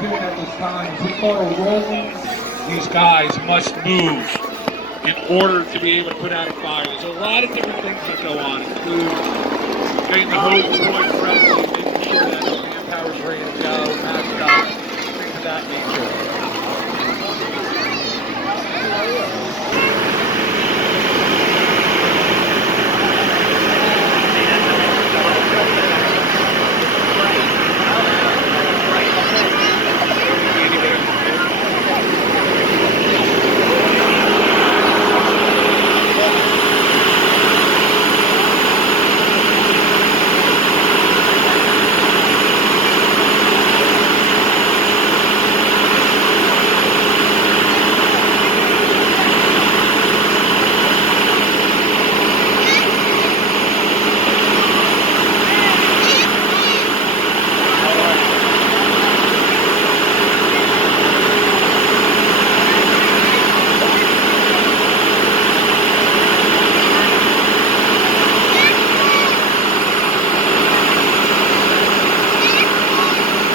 doing at this time is we call a rolling. These guys must move in order to be able to put out a fire. There's a lot of different things that go on, including getting the hose point correctly, making sure that the manpower's ready to go, masked up.